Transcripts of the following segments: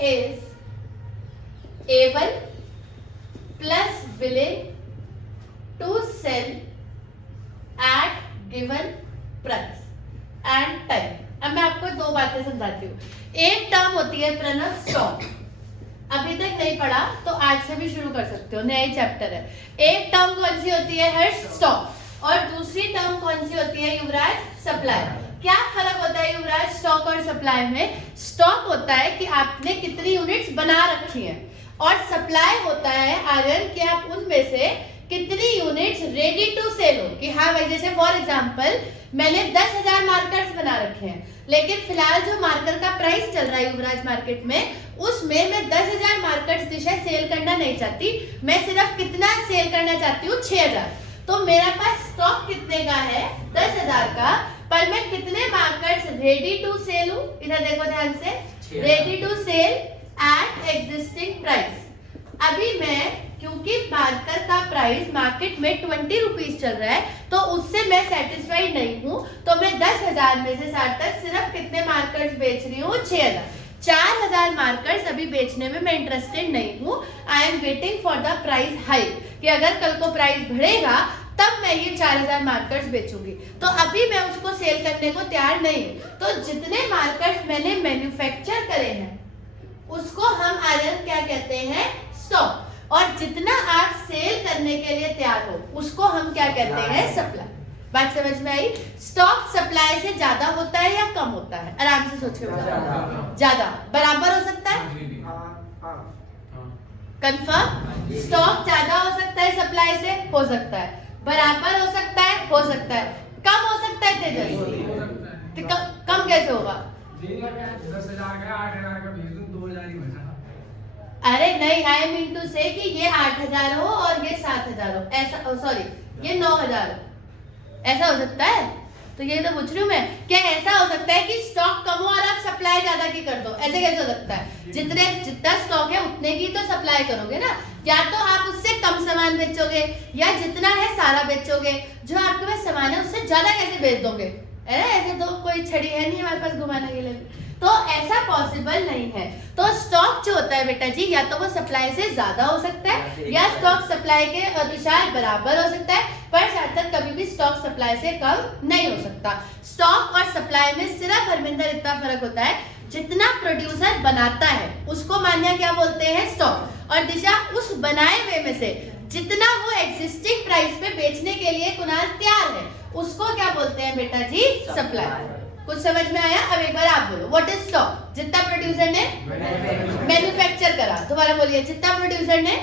is able plus willing to sell at given price and time. अब मैं आपको दो बातें समझाती हूँ. एक टर्म होती है प्रणव स्टॉक. अभी तक नहीं पढ़ा तो आज से भी शुरू कर सकते हो, नया ही चैप्टर है. एक टर्म कौन सी होती है हर्ष? स्टॉक. और दूसरी टर्म कौन सी होती है युवराज? सप्लाई. क्या फर्क होता है युवराज स्टॉक और सप्लाई में? स्टॉक होता है कि आपने कितनी यूनिट्स बना रखी हैं, और सप्लाई होता है आर्यन कि आप उनमें से कितनी यूनिट्स रेडी टू सेल हो. कि हाँ भाई, जैसे फॉर एग्जांपल मैंने 10,000 मार्कर्स बना रखे हैं, लेकिन फिलहाल जो मार्कर का प्राइस चल रहा है युवराज मार्केट में, उसमें मैं 10,000 मार्कर्स दिशा सेल करना नहीं चाहती. मैं सिर्फ कितना सेल करना चाहती हूँ? 6,000. तो मेरे पास स्टॉक कितने का है? 10,000 का. पर मैं कितने मार्कर्स रेडी टू सेल हूँ? इधर देखो ध्यान से. Ready to sell at existing price. अभी मैं, क्योंकि मार्कर का प्राइस मार्केट में 20 रुपीज चल रहा है, तो उससे मैं सेटिस्फाइड नहीं हूँ. तो मैं 10,000 में से सार्थक सिर्फ कितने मार्कर्स बेच रही हूँ? 6,000. 4,000 मार्कर्स अभी बेचने में मैं इंटरेस्टेड नहीं हूँ. I am waiting for the price hike, कि अगर कल को प्राइस बढ़ेगा तब मैं ये 4,000 मार्कर्स बेचूंगी. तो अभी मैं उसको सेल करने को तैयार नहीं हूँ. तो जितने मार्कर्स मैंने मैन्युफैक्चर करे हैं उसको हम आर्यन क्या कहते हैं? स्टॉक. और जितना आप सेल करने के लिए तैयार हो उसको हम क्या कहते हैं? सप्लाई. बात समझ में आई? स्टॉक सप्लाई से ज्यादा होता है या कम होता है? आराम से सोच के बताओ. ज्यादा. बराबर हो सकता है? कंफर्म? स्टॉक ज्यादा हो सकता है सप्लाई से? हो सकता है. बराबर हो सकता है? हो सकता है. कम हो सकता है तेजस? कम कैसे होगा? 10,000 का 8,000 का भेज दूं, 2,000 ही बचा. अरे नहीं, आई मीन टू से कि ये 8,000 हो और ये 7,000 हो, ऐसा. सॉरी, ये 9,000 हो. ऐसा हो सकता है? तो ये तो पूछ रही हूँ मैं. क्या ऐसा हो सकता है कि स्टॉक कम हो और आप सप्लाई ज्यादा की कर दो? ऐसे कैसे हो सकता है? जितना स्टॉक है उतने की तो सप्लाई करोगे ना. या तो आप उससे कम सामान बेचोगे, या जितना है सारा बेचोगे. जो आपके पास सामान है उससे ज्यादा कैसे बेच दोगे? ऐसे तो कोई छड़ी है नहीं हमारे पास घुमाने के लिए. तो ऐसा पॉसिबल नहीं है. तो स्टॉक जो होता है बेटा जी, या तो वो सप्लाई से ज्यादा हो सकता है, या स्टॉक सप्लाई के अनुसार बराबर हो सकता है. पर सार्थक कभी भी स्टॉक सप्लाई से कम नहीं हो सकता. स्टॉक और सप्लाई में सिर्फ हरमिंदर इतना फर्क होता है, जितना प्रोड्यूसर बनाता है उसको मान्या क्या बोलते हैं? स्टॉक. और दिशा उस बनाए हुए में से जितना वो एग्जिस्टिंग प्राइस पे बेचने के लिए कुणाल तैयार है उसको क्या बोलते हैं बेटा जी? सप्लाई. कुछ समझ में आया? अब एक बार आप बोलो, व्हाट इज स्टॉक? जितना प्रोड्यूसर ने मैन्युफैक्चर करा. दोबारा बोलिए, जितना प्रोड्यूसर ने,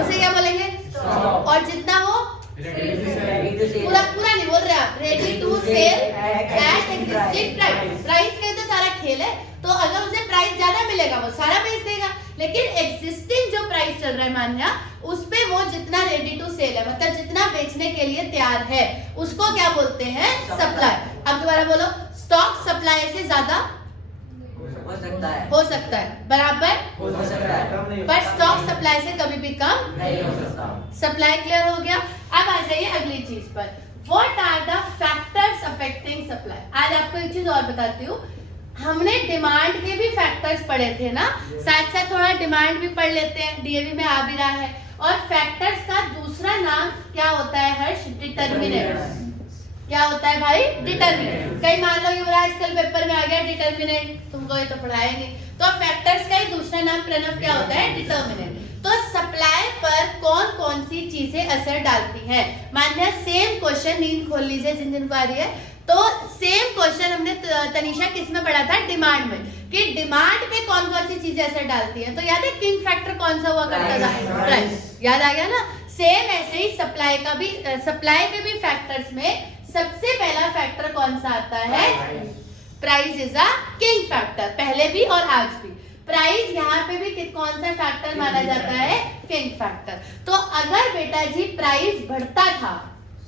उसे क्या बोलेंगे? और जितना वो पूरा नहीं बोल रहे आप, ready to sell at existing price. Price का तो सारा खेल है. तो अगर उसे प्राइस ज्यादा मिलेगा वो सारा बेच देगा, लेकिन एग्जिस्टिंग जो प्राइस चल रहा है मान्या, उस पे वो जितना रेडी टू सेल है, मतलब जितना बेचने के लिए तैयार है, उसको क्या बोलते हैं? सप्लाई. अब दोबारा बोलो, स्टॉक सप्लाई से ज्यादा हो सकता है, बराबर हो सकता है, पर स्टॉक सप्लाई से कभी भी कम नहीं हो सकता. सप्लाई क्लियर हो गया. अब आ जाइए अगली चीज पर. What are the factors affecting supply. आज आपको एक चीज और बताती हूँ. हमने डिमांड के भी फैक्टर्स पढ़े थे ना, साथ साथ थोड़ा डिमांड भी पढ़ लेते हैं, डीएवी में आ भी रहा है. और फैक्टर्स का दूसरा नाम क्या होता है हर्ष? डिटर्मिनेंट. क्या होता है भाई? डिटर्मिनेंट. कहीं मान लो युवराज कल पेपर में आ गया डिटर्मिनेंट, तुमको ये तो पढ़ाया नहीं. तो फैक्टर्स का ही दूसरा नाम प्रणव क्या होता है? डिटर्मिनेंट. तो सप्लाई पर कौन कौन सी चीजें असर डालती हैं? मान्या सेम क्वेश्चन, नींद खोल लीजिए जिन जिनको आ रही है. तो सेम क्वेश्चन हमने तनिषा किस में पढ़ा था? डिमांड में. कि डिमांड पे कौन कौन सी चीजें असर डालती हैं. तो याद है किंग फैक्टर कौन सा हुआ करता था? प्राइस. याद आ गया ना? सेम ऐसे ही सप्लाई का भी, सप्लाई के भी फैक्टर्स में सबसे पहला फैक्टर कौन सा आता है? Price is a king factor. पहले भी और आज भी प्राइस यहाँ पे भी कौन सा फैक्टर माना जाता है? King factor. तो अगर बेटा जी प्राइस बढ़ता था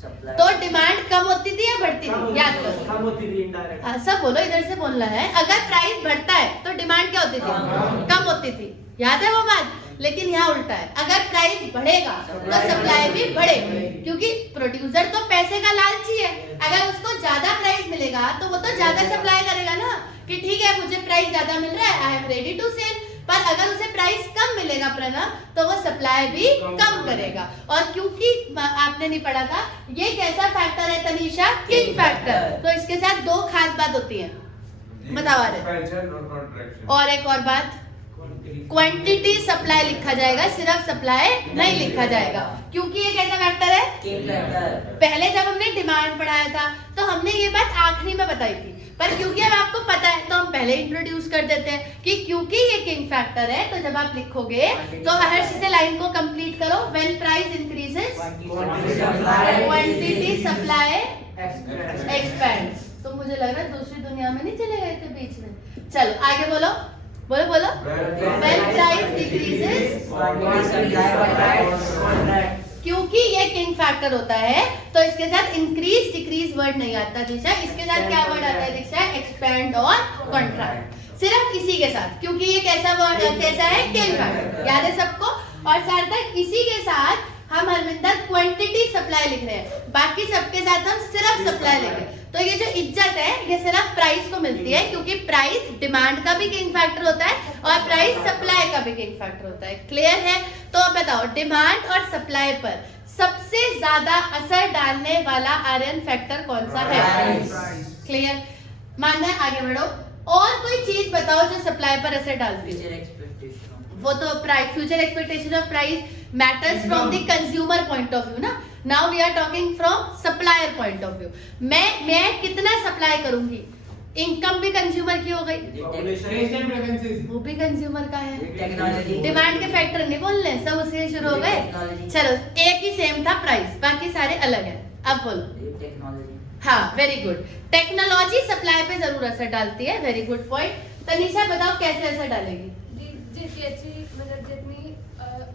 तो डिमांड कम होती थी या बढ़ती थी? याद करो. कम होती थी इनडायरेक्ट. सब बोलो, इधर से बोलना है. अगर प्राइस बढ़ता है तो डिमांड क्या होती थी? कम होती थी. याद है वो बात? लेकिन यहाँ उल्टा है. अगर प्राइस बढ़ेगा तो सप्लाई भी बढ़ेगी, क्योंकि प्रोड्यूसर तो पैसे का लालची है. अगर उसको ज्यादा प्राइस मिलेगा तो वो तो ज्यादा सप्लाई करेगा ना, कि ठीक है मुझे प्राइस ज्यादा मिल रहा है, I am ready to sell. और अगर उसे प्राइस कम मिलेगा प्रणव तो वो सप्लाई भी कम करेगा। और क्योंकि आपने नहीं पढ़ा था, ये कैसा फैक्टर है तनीषा? King factor. तो इसके साथ दो खास बात होती है, बताओ आ रहे। और एक और बात, क्वांटिटी सप्लाई लिखा जाएगा, सिर्फ सप्लाई नहीं लिखा जाएगा, क्योंकि ये कैसा फैक्टर है? King factor. पहले जब हमने डिमांड पढ़ाया था तो हमने ये बात आखिरी में बताई थी, पर क्योंकि अब आपको पता है तो हम पहले इंट्रोड्यूस कर देते हैं कि क्योंकि ये किंग फैक्टर है, तो जब आप लिखोगे तो हर्ष से लाइन को कंप्लीट करो। When price increases quantity supply expends. तो मुझे लग रहा है दूसरी दुनिया में नहीं चले गए थे बीच में। चलो आगे बोलो, बोलो बोलो। व्हेन प्राइस डिक्रीजेस, क्योंकि ये किंग फैक्टर होता है तो इसके साथ इंक्रीज डिक्रीज वर्ड नहीं आता दिशा, इसके साथ क्या वर्ड आता है दिशा? एक्सपेंड और कॉन्ट्रैक्ट, सिर्फ इसी के साथ, क्योंकि ये कैसा वर्ड, कैसा है? King factor. याद है सबको? और सार्थक इसी के साथ हम हरमिंदर क्वांटिटी सप्लाई लिख रहे हैं, बाकी सबके साथ हम सिर्फ सप्लाई लिख रहे हैं। तो ये जो इज्जत है ये सिर्फ प्राइस को मिलती है, क्योंकि प्राइस डिमांड का भी किंग फैक्टर होता है और प्राइस सप्लाई का भी किंग फैक्टर होता है। क्लियर है? तो अब बताओ, डिमांड और सप्लाई पर सबसे ज्यादा असर डालने वाला आर्यन फैक्टर कौन सा है? क्लियर? मानना है? आगे बढ़ो। और कोई चीज बताओ जो सप्लाई पर असर डालती है। वो तो price, future expectation of price matters from the consumer point of view ना। Now we are talking from supplier point of view. मैं कितना सप्लाई करूंगी, इनकम भी कंज्यूमर की हो गई, वो भी कंज्यूमर का है। डिमांड के फैक्टर नहीं बोलने, सब उससे शुरू हो गए। चलो एक ही सेम था प्राइस, बाकी सारे अलग है। अब बोलो। हाँ वेरी गुड, टेक्नोलॉजी सप्लाई पे जरूर असर डालती है। Very good point. तनीषा बताओ कैसे असर डालेगी?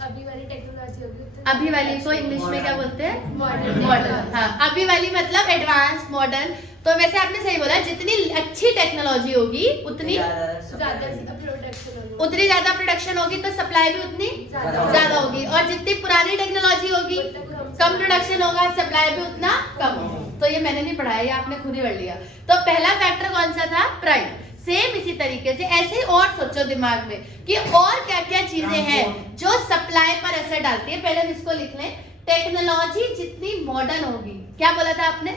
अभी वाली टेक्नोलॉजी होगी, अभी वाली को इंग्लिश में क्या बोलते हैं? मॉडर्न। मॉडर्न। हाँ, अभी वाली मतलब एडवांस मॉडर्न। तो वैसे आपने सही बोला, जितनी अच्छी टेक्नोलॉजी होगी उतनी ज्यादा प्रोडक्शन होगी, तो सप्लाई भी उतनी ज्यादा होगी। और जितनी पुरानी टेक्नोलॉजी होगी कम प्रोडक्शन होगा, सप्लाई भी उतना कम होगा। तो ये मैंने नहीं पढ़ाया, ये आपने खुद ही पढ़ लिया। तो पहला फैक्टर कौन सा था? प्राइस। सेम इसी तरीके से ऐसे और सोचो दिमाग में कि और क्या क्या चीजें हैं जो सप्लाई पर असर डालती है। पहले इसको लिख लें, टेक्नोलॉजी जितनी मॉडर्न होगी, क्या बोला था आपने?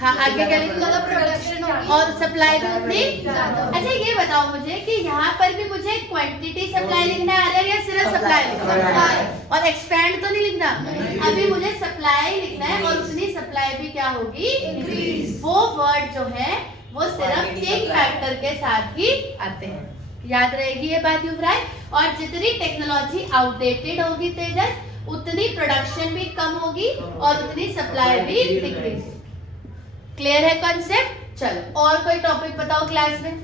हाँ आगे क्या लिख लो? प्रोडक्शन और सप्लाई भी उतनी ज्यादा। अच्छा ये बताओ मुझे कि यहाँ पर भी मुझे क्वांटिटी सप्लाई लिखना है या सिर्फ सप्लाई लिखना है? और एक्सपेंड तो नहीं लिखना, अभी मुझे सप्लाई लिखना है। और उतनी सप्लाई भी क्या होगी? इंक्रीज। वो वर्ड जो है वो सिर्फ किंग फैक्टर के साथ ही आते हैं। याद रहेगी ये बात युवराज। और जितनी टेक्नोलॉजी आउटडेटेड होगी तेजस, उतनी प्रोडक्शन भी कम होगी और उतनी सप्लाई भी डिक्रीज। क्लियर है कॉन्सेप्ट? चलो और कोई टॉपिक बताओ क्लास में।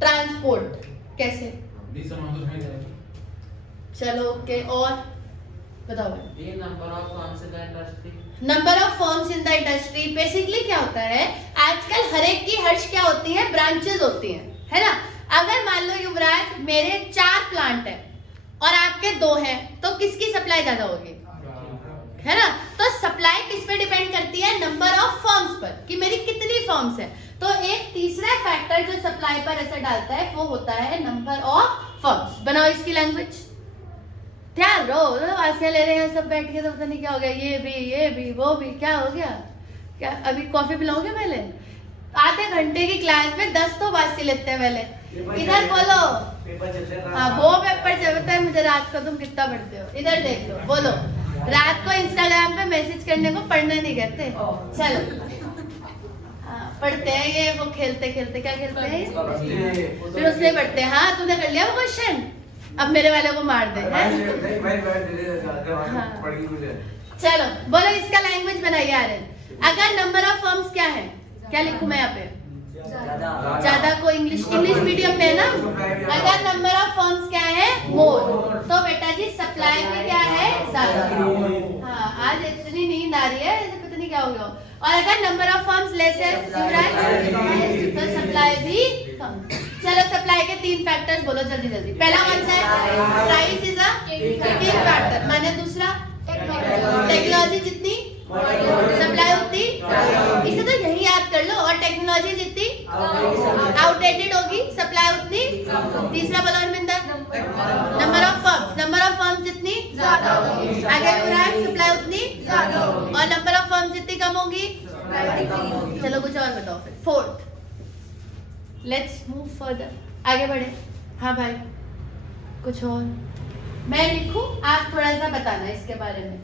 ट्रांसपोर्ट कैसे? चलो ओके, और बताओ। Number of firms in the industry. Basically क्या होता है, आजकल हर एक की हर्ष क्या होती है? ब्रांचेस होती हैं, है ना। अगर मान लो युवराज मेरे 4 प्लांट है और आपके 2 हैं, तो किसकी सप्लाई ज्यादा होगी? है ना। तो सप्लाई किस पे डिपेंड करती है? नंबर ऑफ फर्म्स पर, कि मेरी कितनी फर्म्स है। तो एक तीसरा फैक्टर जो सप्लाई पर असर डालता है वो होता है नंबर ऑफ फर्म्स। बनाओ इसकी लैंग्वेज। ध्यान रहो, आसिया ले रहे हैं सब बैठ के, तो पता नहीं क्या हो गया, ये भी वो भी, क्या हो गया? क्या अभी कॉफी पिलाओगे? पहले आधे घंटे की क्लास में 10 तो बासी लेते हैं पहले। इधर बोलो। हाँ वो पेपर चलता है, मुझे रात को तुम कितना पढ़ते हो? इधर देख लो, बोलो। रात को इंस्टाग्राम पे मैसेज करने को पढ़ना नहीं कहते। चलो हाँ पढ़ते हैं, ये वो खेलते खेलते क्या खेलते हैं, फिर उसमें पढ़ते हैं। हाँ तूने कर लिया वो क्वेश्चन, अब मेरे वाले को मार दे। चलो बोलो इसका लैंग्वेज बनाइए आर्यन। अगर नंबर ऑफ फर्म्स क्या है, क्या लिखूं मैं यहाँ पे? ज्यादा को इंग्लिश मीडियम में ना। अगर नंबर ऑफ फर्म्स क्या है? मोर। तो बेटा जी सप्लाई में क्या है? ज्यादा। हाँ आज इतनी नींद आ रही है, पता नहीं क्या हो गया। और अगर नंबर ऑफ फर्म्स लेस है तो सप्लाई भी कम। चलो सप्लाई के 3 फैक्टर्स बोलो जल्दी जल्दी। पहला कौन सा है? Price is a king factor. माने दूसरा टेक्नोलॉजी जितनी सप्लाई उतनी, इसे तो यही याद कर लो। और टेक्नोलॉजी जितनी आउटडेटेड होगी, सप्लाई उतनी। तीसरा बोलो अरविंदर, नंबर ऑफ फर्म्स जितनी आगे युवराज, सप्लाई उतनी और नंबर ऑफ फर्म्स जितनी कम होगी। चलो कुछ और बताओ फिर। फोर्थ, लेट्स मूव फर्दर, आगे बढ़े। हाँ भाई कुछ और मैं लिखूं, आप थोड़ा सा बताना इसके बारे में,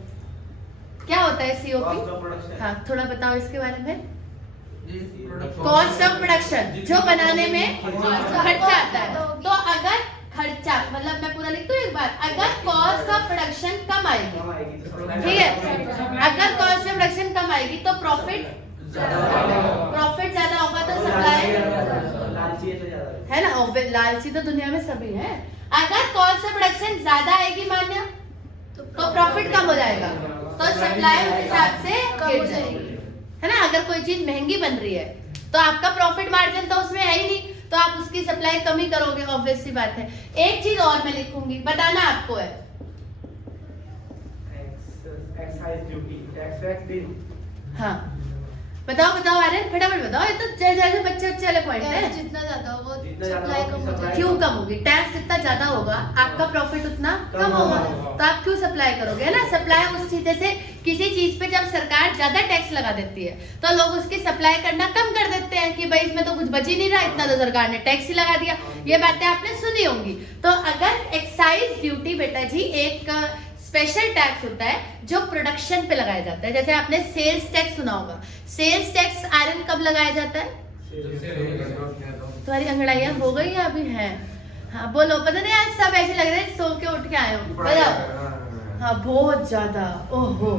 क्या होता है सीओपी। हाँ थोड़ा बताओ इसके बारे में। कॉस्ट ऑफ प्रोडक्शन, जो बनाने में खर्चा आता है। तो अगर खर्चा मतलब मैं पूरा लिख दूं एक बार, अगर कॉस्ट ऑफ प्रोडक्शन कम आएगी, ठीक है, अगर कॉस्ट ऑफ प्रोडक्शन कम आएगी तो प्रॉफिट ज्यादा होगा, तो सप्लाई है ना। लालची तो दुनिया में सभी हैं। अगर कॉस्ट ऑफ प्रोडक्शन ज्यादा आएगी मान्य, तो प्रॉफिट कम हो जाएगा, तो सप्लाई उस हिसाब से गिर जाएगी, है ना। अगर कोई चीज महंगी बन रही है तो आपका प्रॉफिट मार्जिन तो उसमें है ही नहीं, तो आप उसकी सप्लाई कम ही करोगे, ऑब्वियस सी बात है। एक चीज और मैं लिखूंगी, बताना आपको है। Excise duty, tax bill. हाँ बताओ आर्यन फटाफट बताओ, ये तो जैसे बच्चे वाले पॉइंट है। जितना ज्यादा होगा जितना सप्लाई कम हो जाएगी। क्यों कम होगी? टैक्स जितना ज्यादा होगा आपका प्रॉफिट उतना कम होगा, तो आप क्यों सप्लाई करोगे, है ना। सप्लाई उस चीज, जैसे किसी चीज पे जब सरकार ज्यादा टैक्स लगा देती है तो लोग उसकी सप्लाई करना कम कर देते हैं कि भाई इसमें तो कुछ बच ही नहीं रहा, इतना तो सरकार ने टैक्स ही लगा दिया। ये बातें आपने सुनी होंगी। तो अगर एक्साइज ड्यूटी बेटा जी एक स्पेशल टैक्स होता है जो प्रोडक्शन पे लगाया जाता है। जैसे आपने सेल्स टैक्स सुना होगा। सेल्स टैक्स आर्यन कब लगाया जाता है? तुम्हारी अंगड़ाइयां हो गई या अभी हैं? हाँ बोलो, पता नहीं आज सब ऐसे लग रहे हैं सो के उठ के आए हो, बताओ। हाँ बहुत ज्यादा, ओहो।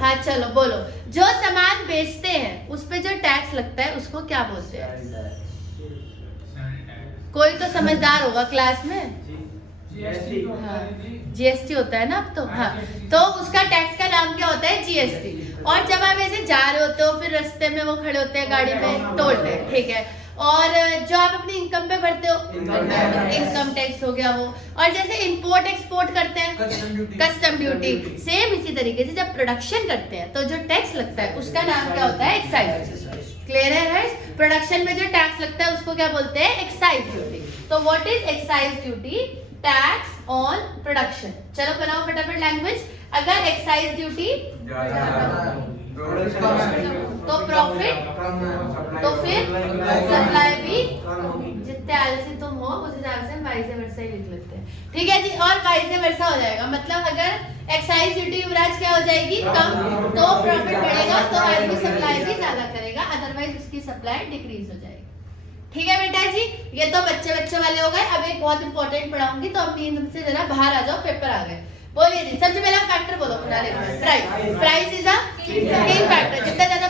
हाँ चलो बोलो, जो सामान बेचते हैं उस पे जो टैक्स लगता है उसको क्या बोलते हैं? कोई तो समझदार होगा क्लास में। जीएसटी होता है ना अब तो। हाँ तो उसका टैक्स का नाम क्या होता है? जीएसटी। और जब आप ऐसे जा रहे होते हो फिर रास्ते में वो खड़े होते हैं गाड़ी में, टोल टैक्स, ठीक है। और जो आप अपनी इनकम पे भरते हो इनकम टैक्स हो गया वो। और जैसे इंपोर्ट एक्सपोर्ट करते हैं कस्टम ड्यूटी। सेम इसी तरीके से जब प्रोडक्शन करते हैं तो जो टैक्स लगता है उसका नाम क्या होता है? एक्साइज। क्लियर है? प्रोडक्शन में जो टैक्स लगता है उसको क्या बोलते हैं? Excise duty. तो what is excise duty? Tax on production. चलो बनाओ फटाफट लैंग्वेज। अगर एक्साइज ड्यूटी तो प्रॉफिट, तो फिर सप्लाई भी। जितने आलसी तुम हो उस हिसाब से वाइस वर्सा ही लिख लेते हैं, ठीक है जी। और वाइस वर्सा हो जाएगा, मतलब अगर एक्साइज ड्यूटी युवराज क्या हो जाएगी? कम, तो प्रॉफिट बढ़ेगा, तो आदमी सप्लाई भी ज्यादा करेगा, अदरवाइज उसकी सप्लाई डिक्रीज हो जाएगी। ठीक है बेटा जी, ये तो बच्चे वाले हो गए। अब एक बहुत इंपॉर्टेंट पढ़ाऊंगी, तो अपनी नींद से जरा बाहर आ जाओ, पेपर आ गए। बोलिए जी, सबसे पहला फैक्टर बोलो फिलहाल। Price. Price is a king factor. जितना ज्यादा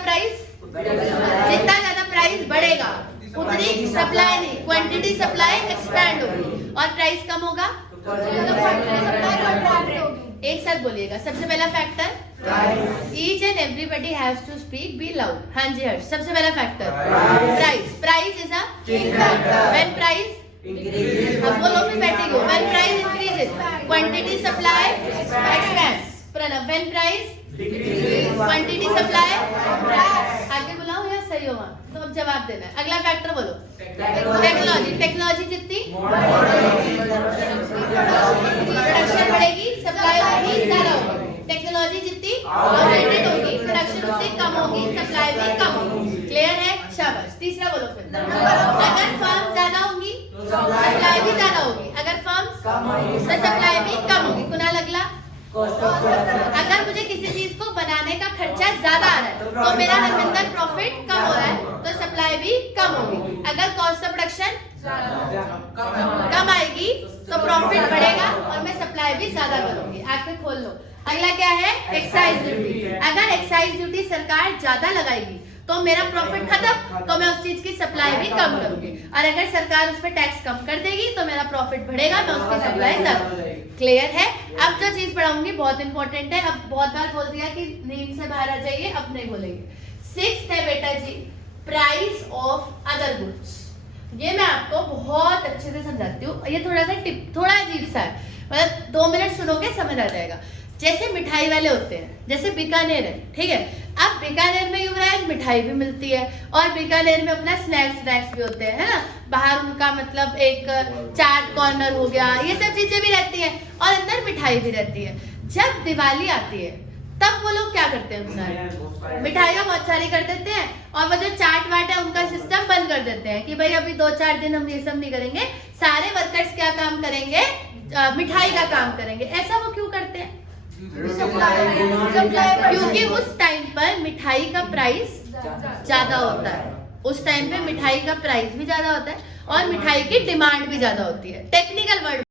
प्राइस बढ़ेगा उतनी सप्लाई नहीं, क्वांटिटी सप्लाई एक्सपैंड होगी और प्राइस कम होगा। एक साथ बोलिएगा। सबसे पहला factor, each and everybody has to speak, be loud. हाँ जी हर्ष, सबसे पहला factor price. Price is a when price, अब बोलो फिर बैठेगी। When price increases quantity supply expands. Pranav, when price quantity supply. आगे बुलाओ या सही हो वहाँ, तो अब जवाब देना है। अगला फैक्टर बोलो, टेक्नोलॉजी। टेक्नोलॉजी जितनी प्रोडक्शन बढ़ेगी, सप्लाई होगी ज्यादा होगी। टेक्नोलॉजी जितनी अपडेटेड होगी, प्रोडक्शन उतनी कम होगी, सप्लाई भी कम होगी। क्लियर है? शाबाश। तीसरा बोलो फिर। अगर फर्म ज्यादा होंगी सप्लाई भी ज्यादा होगी, अगर फर्म्स तो सप्लाई भी कम होगी। कुणाल अगला। अगर मुझे किसी चीज को बनाने का खर्चा ज्यादा आ रहा है तो मेरा हरविंदर प्रॉफिट कम हो रहा है, तो सप्लाई भी कम होगी। अगर कॉस्ट ऑफ प्रोडक्शन कम आएगी तो प्रॉफिट बढ़ेगा और मैं सप्लाई भी ज्यादा करूंगी। आंखें खोल लो। अगला क्या है? Excise duty. अगर एक्साइज ड्यूटी सरकार ज्यादा लगाएगी तो मेरा प्रॉफिट खत्म, तो मैं उस चीज की सप्लाई भी कम करूंगी। और अगर सरकार उस पर टैक्स कम कर देगी तो मेरा प्रॉफिट बढ़ेगा, मैं उसकी सप्लाई ज्यादा। क्लियर है? अब जो चीज पढ़ाऊंगी बहुत इंपॉर्टेंट है। अब बहुत बार बोल दिया कि नींद से बाहर आ जाइए, अब नहीं बोलेंगे। 6th है बेटा जी, प्राइस ऑफ अदर गुड्स। ये मैं आपको बहुत अच्छे से समझाती हूँ। ये थोड़ा सा टिप, थोड़ा अजीब सा है, मतलब 2 मिनट सुनोगे समझ आ जाएगा। जैसे मिठाई वाले होते हैं, जैसे बीकानेर है, ठीक है। अब बीकानेर में युवराज मिठाई भी मिलती है और बीकानेर में अपना स्नैक्स भी होते हैं, है ना। बाहर उनका मतलब एक चाट कॉर्नर हो गया, ये सब चीजें भी रहती हैं और अंदर मिठाई भी रहती है। जब दिवाली आती है तब वो लोग क्या करते हैं, मिठाइयाँ बहुत सारी कर देते हैं और वो जो चाट वाट है उनका सिस्टम बंद कर देते हैं कि भाई अभी 2-4 दिन हम ये सब नहीं करेंगे, सारे वर्कर्स क्या काम करेंगे, मिठाई का काम करेंगे। ऐसा वो क्यों करते हैं? क्योंकि उस टाइम पर मिठाई का प्राइस ज्यादा होता है, उस टाइम पे मिठाई का प्राइस भी ज्यादा होता है और मिठाई की डिमांड भी ज्यादा होती है। Technical word